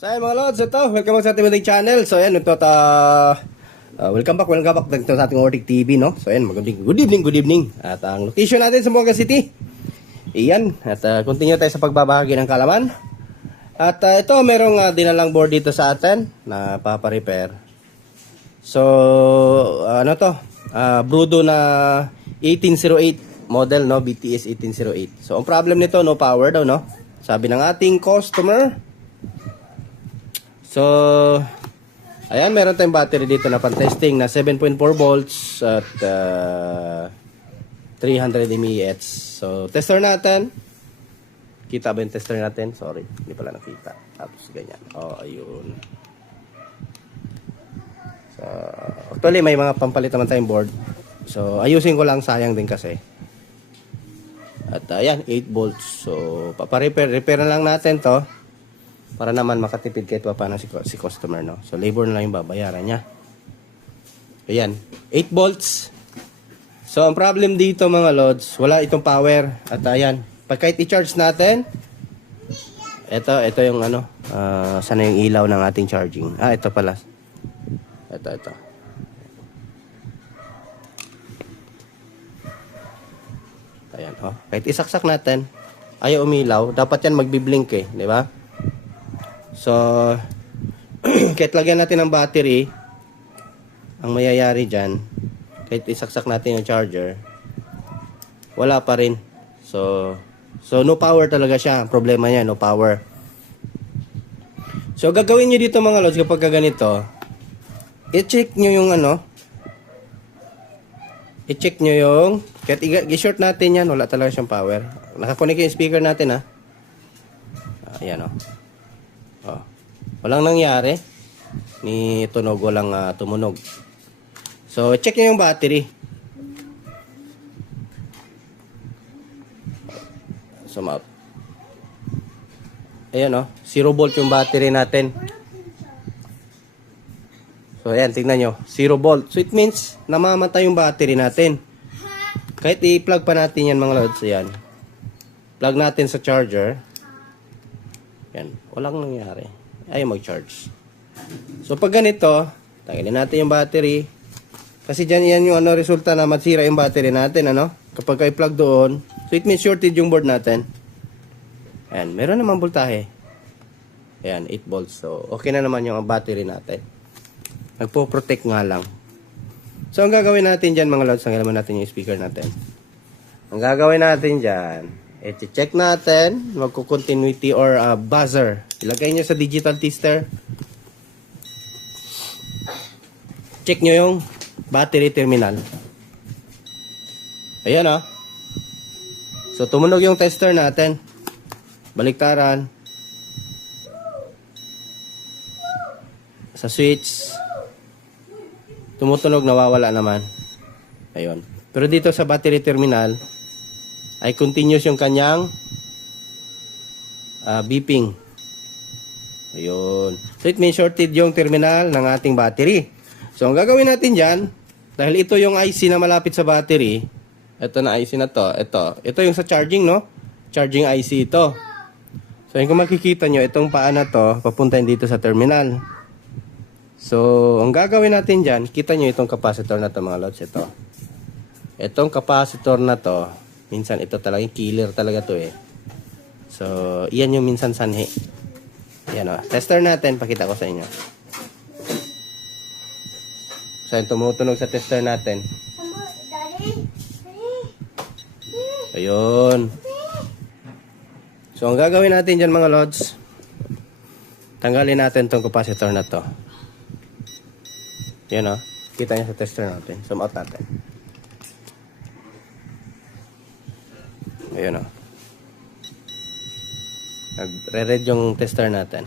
So ayan mga lods, ito, welcome back sa ating munting channel. So ayan, ito welcome back dito sa ating Ortic TV, no? So ayan, good evening. At ang location natin sa Buanga City. Iyan, at continue tayo sa pagbabahagi ng kalaman. At ito, merong dinalang board dito sa atin na paparepair. So, ano to? Brudo na 1808 model, no? BTS 1808. So, ang problem nito, no power daw, no? Sabi ng ating customer. So, ayan, meron tayong battery dito na pan-testing na 7.4 volts at 300 mAh. So, tester natin. Kita ba yung tester natin? Sorry, hindi pala nakita. Tapos, ganyan. Oh, ayun. So, actually, may mga pampalit naman tayong board. So, ayusin ko lang, sayang din kasi. At, ayan, 8 volts. So, repair na lang natin to. Para naman makatipid kahit pa paano si customer, no? So, labor na lang yung babayaran niya. Ayan, 8 volts. So, ang problem dito mga lods, wala itong power. At ayan, pag kahit i-charge natin, ito yung ano, sana yung ilaw ng ating charging. Ito pala. Ito. Ayan, oh. Kahit isaksak natin, ayaw umilaw. Dapat yan magbiblink eh, di ba? So, kahit lagyan natin ng battery, ang mayayari dyan, kahit isaksak natin yung charger, wala pa rin. So no power talaga siya. Ang problema niya, no power. So, gagawin nyo dito mga lods kapag ganito, i-check nyo yung ano, i-check nyo yung, kahit i-short natin yan, wala talaga siyang power. Nakakonek yung speaker natin, ha. Ayan, oh. Walang nangyari. Ni tunog, walang tumunog. So, check nyo yung battery. Zoom out. Ayan, oh. 0 volt yung battery natin. So, ayan, tingnan nyo. 0 volt. So, it means, namamatay yung battery natin. Kahit i-plug pa natin yan, mga lods. Ayan. Plug natin sa charger. Ayan. Walang nangyari. Ayaw mag-charge. So, pag ganito, tanggalin natin yung battery. Kasi dyan yan yung ano, resulta na masira yung battery natin, ano? Kapag i-plug doon, so it means shorted yung board natin. Ayan, meron naman voltahe. Ayan, 8 volts. So, okay na naman yung battery natin. Nagpo-protect nga lang. So, ang gagawin natin dyan, mga lods, tanggalin natin yung speaker natin. Ang gagawin natin dyan, i-check natin, magko-continuity or buzzer. Ilagay nyo sa digital tester. Check nyo yung battery terminal. Ayan, oh. So, tumunog yung tester natin. Baliktaran. Sa switch. Tumutunog, nawawala naman. Ayun. Pero dito sa battery terminal, ay continuous yung kanyang beeping. Ayun. So, it means shorted yung terminal ng ating battery. So, ang gagawin natin dyan, dahil ito yung IC na malapit sa battery, ito na IC na to, ito yung sa charging, no? Charging IC ito. So, kung makikita nyo, itong paa na to, papuntahin dito sa terminal. So, ang gagawin natin dyan, kita nyo itong capacitor na to, mga lods, ito. Itong capacitor na to, minsan ito talaga, killer talaga to eh. So, iyan yung minsan sanhi. Yan o. Tester natin. Pakita ko sa inyo. So, yung tumutunog sa tester natin. Ayun. So, ang gagawin natin dyan mga lods, tanggalin natin tong capacitor na to. Yan o. Kita nyo sa tester natin. Zoom out natin. Ayun o. Nagre-red yung tester natin.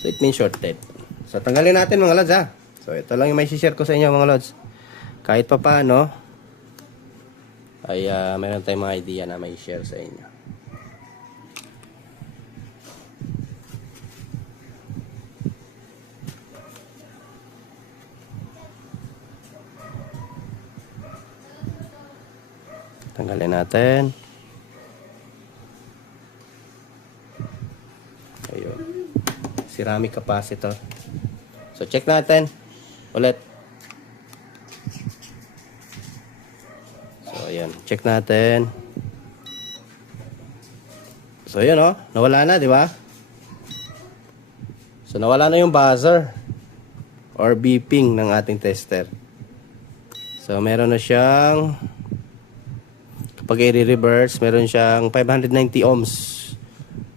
So, it means shorted. So, tanggalin natin mga lods, ha. So, ito lang yung may share ko sa inyo mga lods. Kahit pa paano, ay mayroon tayong mga idea na may share sa inyo. Tanggalin natin. Ayun. ceramic capacitor. So check natin ulit. So ayan, check natin. So yun oh, nawala na, di ba? So nawala na yung buzzer or beeping ng ating tester. So meron na siyang, kapag i-reverse, meron siyang 590 ohms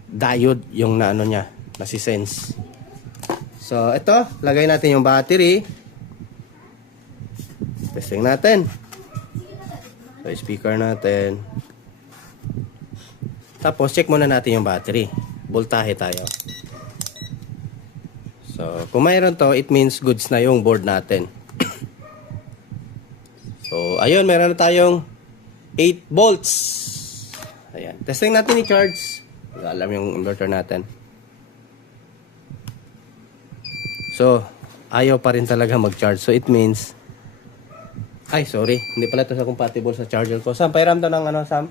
diode yung naano niya, nasi-sense. So ito, lagay natin yung battery. Testing natin. So speaker natin. Tapos check muna natin yung battery. Voltahe tayo. So kung mayroon to, it means goods na yung board natin. So ayun, meron na tayong 8 volts. Ayan, testing natin i-charge. Alam yung inverter natin. So ayaw pa rin talaga mag-charge. So it means, ay sorry, hindi pala ito sa compatible sa charger ko. Sam, pairam to ng ano, Sam?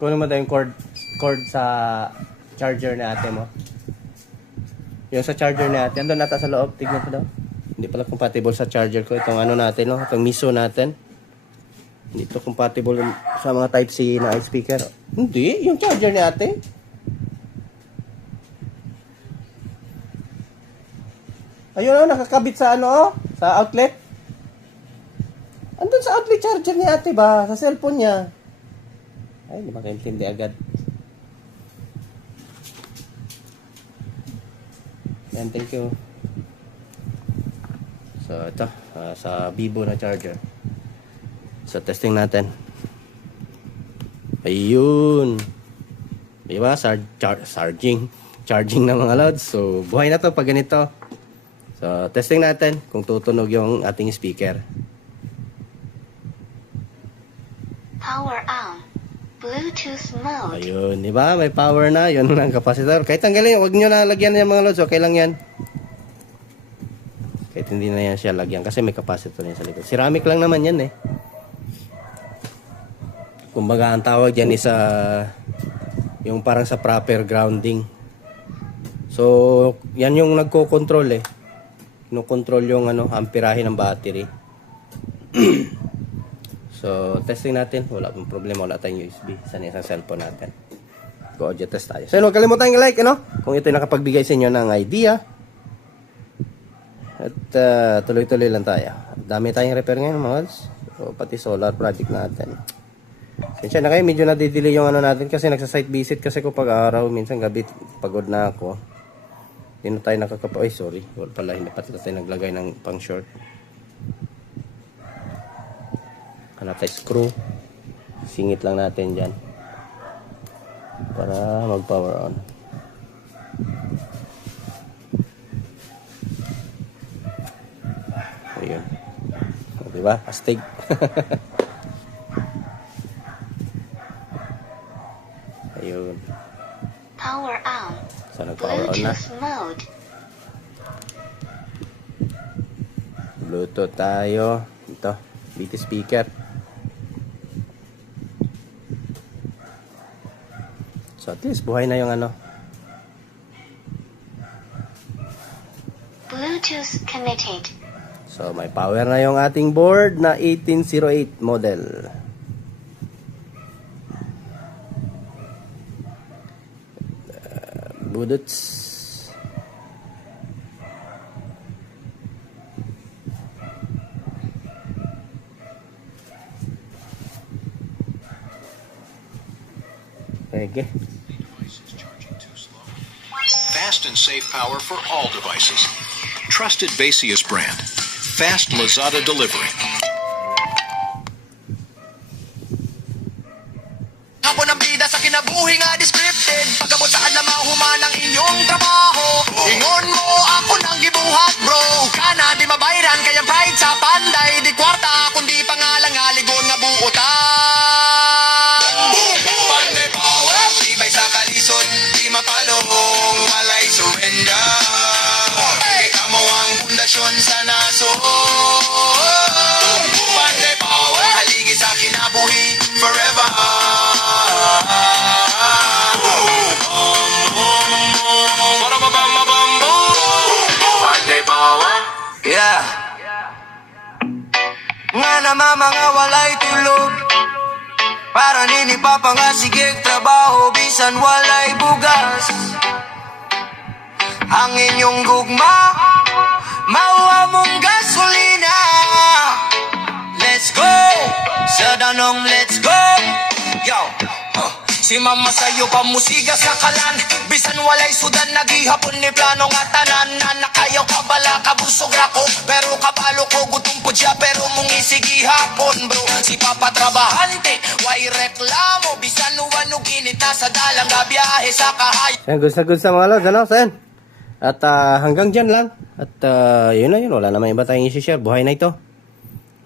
Kunin mo tayong cord sa charger ni ate mo. Yung sa charger ni ate, andun nata sa loob, tignan ko daw. Hindi pala compatible sa charger ko. Itong ano natin, no? Itong miso natin. Hindi ito compatible sa mga type C na speaker. Hindi, yung charger ni ate. Ayun, oh, nakakabit sa ano, oh, sa outlet. Andun sa outlet charger ni ate ba? Sa cellphone niya. Ay, hindi makaintindi agad. Yan, thank you. So, ito. Sa Vivo na charger. So, testing natin. Ayun. Diba? Charging na mga lods. So, buhay na to pag ganito. So, testing natin kung tutunog yung ating speaker. Power on. Bluetooth mode. Ayun, di ba? May power na. Yun ang capacitor. Kahit tanggalin, huwag nyo na lagyan yan mga lods. Okay lang yan. Kahit hindi na yan siya lagyan. Kasi may capacitor yan sa likod. Ceramic lang naman yan eh. Kumbaga, ang tawag yan is yung parang sa proper grounding. So, yan yung nagko-control eh. Kino-control yung amperahe ng battery. So, testing natin. Wala pong problema. Wala tayong USB sa isang cellphone natin. Go, audio test tayo. So, huwag kalimutan yung like, kung ito nakapagbigay sa inyo ng idea. At tuloy-tuloy lang tayo. Dami tayong repair ngayon, mga lods. So, pati solar project natin. Kaya na kayo, medyo nadidelay yung natin kasi nagsa-site visit kasi ko pag-araw. Minsan gabi, pagod na ako. Hindi na tayo nakakapa. Ay, sorry. Wala pala, hindi pa tayo naglagay ng pang short. Hanap tayo screw. Singit lang natin dyan. Para mag-power on. Ayun. O, diba? Astig. Ayun. Power on. So, nag-power on na. Bluetooth mode. Bluetooth tayo. Ito. BT speaker. So, at least buhay na yung Bluetooth connected. So, may power na yung ating board na 1808 model. Budots. Okay. Fast and safe power for all devices. Trusted Basius brand. Fast Lazada delivery. Hapon ang bida sa kinabuhi nga descripted. Pagabot sa alam human ang inyong trabaho. Ingon mo ako nang gibuhat bro. Kana di mabayran kayang pride sa panday. Di kwarta kundi pangalang aligon nga buutan. Panday power, tibay sa kalisod. Di mapalong, walay surrender. Kita mo ang pundasyon sa naso. Panday power, haligi sa kinabuhi forever. Ba-da-ba-bam-ba-bam-bam. mga walay tulog. Para nini papangasigig trabaho bisan walay bugas. Ang inyong gugma mauwa mong gasolina. Let's go sa danong, let's go. Yo, si mama sa'yo pa musiga sa kalan. Bisan walay sudan naghihapon ni plano nga tanan. Nakayaw ka bala kabusog ako, pero kabalo ko gutom po siya, pero mong isigi hapon bro. Si papa trabahante, way reklamo. Bisan uwan ginit na sa dalang gabiyahe sa kahay. Yan, gusto mga lods, ano, sen? At hanggang dyan lang. At yun na yun, wala naman iba tayong isi-share. Buhay na ito.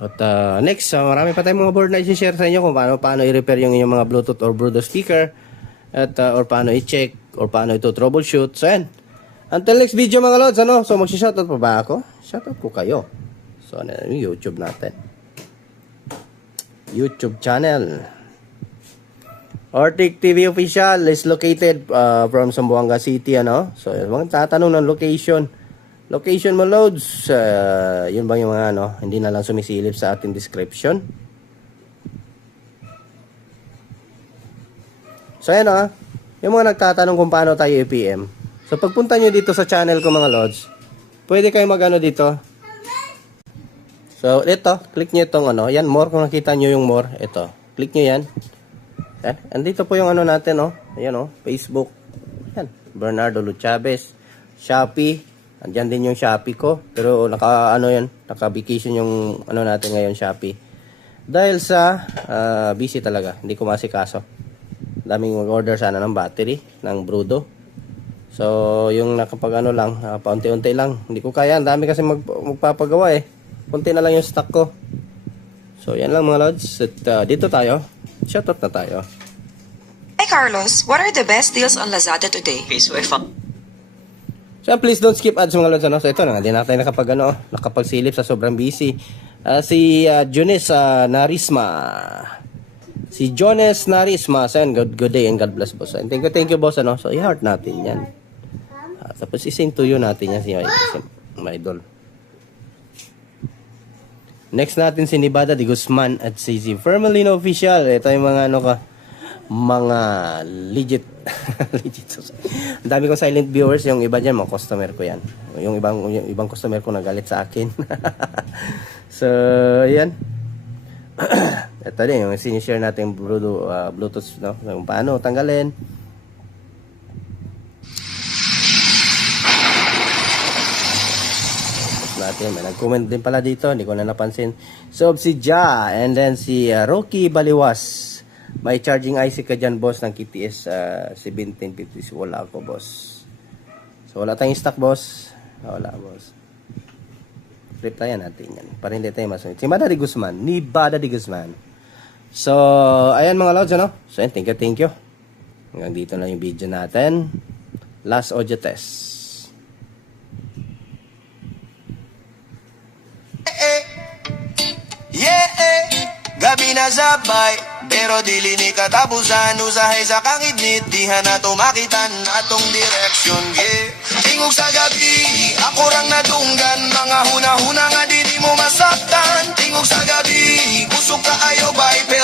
At next, marami pa tayong mga board na isi-share sa inyo kung paano i-repair yung inyong mga Bluetooth or Bluetooth speaker. At or paano i-check or paano ito troubleshoot. So yan. Until next video mga lods, ano? So magsi-shoutout pa ba ako? Shoutout ko kayo. So ano yung YouTube natin. YouTube channel. Ortic TV Official is located from Zamboanga City, ano? So mga tatanong ng location. Location mo loads, yun ba yung mga ano, hindi na lang sumisilip sa ating description. So ayan yung mga nagtatanong kung paano tayo i-PM. So pagpunta nyo dito sa channel ko mga lods, pwede kayo magano dito. So ito, click nyo itong ano, yan more, kung nakita nyo yung more, ito, click nyo yan. Yan, andito po yung ano natin, ayan Facebook, yan, Bernardo Lu Chavez, Shopee. Andiyan din yung Shopee ko. Pero naka-vacation yung ano natin ngayon, Shopee. Dahil sa busy talaga. Hindi ko masikaso. Daming mag-order sana ng battery, ng Brudo. So, yung nakapag lang, paunti-unti lang. Hindi ko kaya. Ang dami kasi magpapagawa eh. Kunti na lang yung stock ko. So, yan lang mga lods. At dito tayo. Shoutout na tayo. Hi Carlos, what are the best deals on Lazada today? So please don't skip ads mga lods, ano? So ito na, hindi na tayo nakapagsilip sa sobrang busy. Si Jones Narisma. Si Jones Narisma. So good day and God bless boss. And thank you boss, ano? So i-heart natin yan. Tapos i-sing to you natin yan si my idol. Next natin si Nibada de Guzman at si Fermalino Official. Ito yung mga mga legit ang dami kong silent viewers, yung iba dyan mga customer ko yan, yung ibang customer ko nagalit sa akin. So yan. Ito din yung sinishare natin Bluetooth, no? Kung paano tanggalin. Natin, may nag-comment din pala dito, hindi ko na napansin. So si Ja, and then si Rocky Baliwas. May charging IC ka dyan, boss, ng KTS 1750. Wala ako, boss. So, wala tayong stock, boss. Wala, boss. Replyan natin yan. Para hindi tayo masunod. Si Nibada de Guzman. So, ayan mga lods, ano? So, thank you. Hanggang dito na yung video natin. Last audio test. Gabi na sabay, pero dili ni katapusan. Usahay sa kangidnit, diha na tumakitan atong direksyon, yeah. Tingog sa gabi, ako rang nadunggan. Mga huna-huna nga di mo masaktan. Tingog sa gabi, kusog ka ayo bay, pero